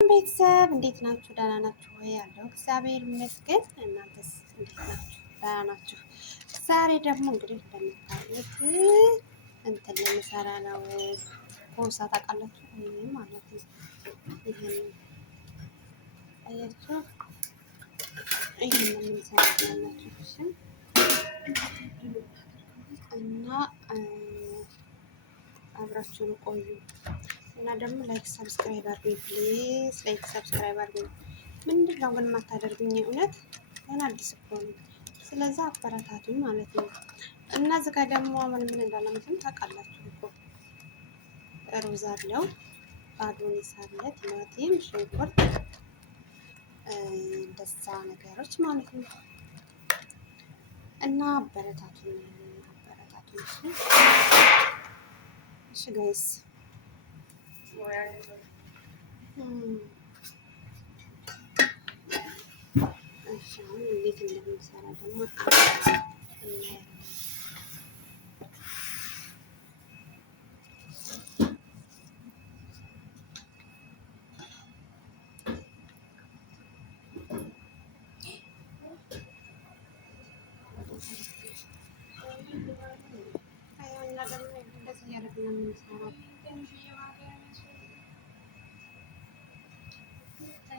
ቤተሰብ እንዴት ናችሁ? ደህና ናችሁ ወይ? ያለው እግዚአብሔር ይመስገን። እናንተስ እንዴት ናችሁ? ደህና ናችሁ? ዛሬ ደግሞ እንግዲህ እንደምታዩት እንትን ልንሰራ ነው። ኮሳ ታውቃላችሁ? ይሄ ማለት ነው። ይሄን አያችሁ፣ ይሄን የምንሰራ ያላችሁ እና አብራችሁን ቆዩ። እና ደግሞ ላይክ ሰብስክራይብ አድርጉኝ ፕሊዝ። ላይክ ሰብስክራይብ አድርጉኝ። ምንድን ነው ግን የማታደርጉኝ? እውነት ገና አዲስ እኮ ነው። ስለዛ አበረታቱኝ ማለት ነው። እና እዚህ ጋር ደግሞ ምን እንዳለምትም ታውቃላችሁ እኮ ሩዝ አለው፣ አዶኒስ አለ፣ ቲማቲም፣ ሽንኩርት እንደዛ ነገሮች ማለት ነው። እና አበረታቱኝ። እሺ ጋይስ እንዴት እንደምንሰራ ደግሞ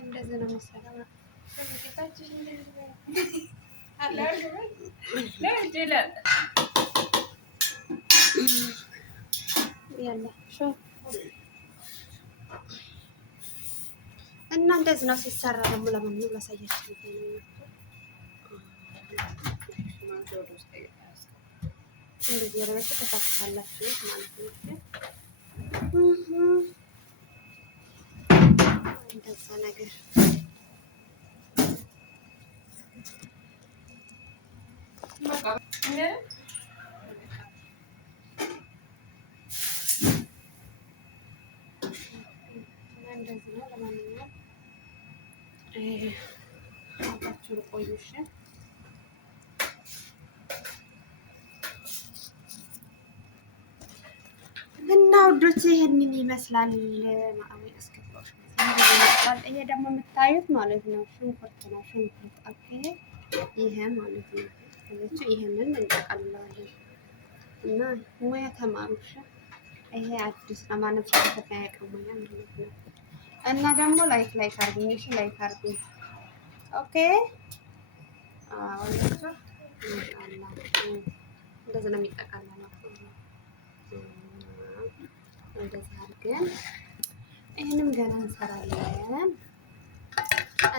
እንደዚህ ነው መሰለኝ። እና እንደዚህ ነው ሲሰራ። ደግሞ ለማንኛውም ላሳያችሁ እንደዚህ ያደረጋችሁ ተሳክታላችሁ ማለት ነው። እንደዛ ነገር እንደዚህ ነው። ለማንኛውም አባችሁን ቆዩ እሺ። እና ውዶች ይሄንን ይመስላል። ይሄ ደግሞ የምታዩት ማለት ነው ሽንኩርት ነው። ሽንኩርት ኦኬ፣ ይሄ ማለት ነው። ስለዚህ ይሄንን እንጠቀልለዋለን እና ሙያ ተማሩ እሺ። ይሄ አዲስ ለማንም ሰው ያውቀው ሙያ ማለት ነው። እና ደግሞ ላይክ አድርጉኝ እሺ፣ ላይክ አድርጉኝ ኦኬ። አዎ እንደዚህ ነው የሚጠቃለለው። እንደዚህ አድርገን ይሄንም ገና እንሰራለን።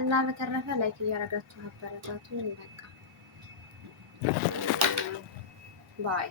እና በተረፈ ላይክ እያደረጋችሁ አበረታቱን። በቃ ባይ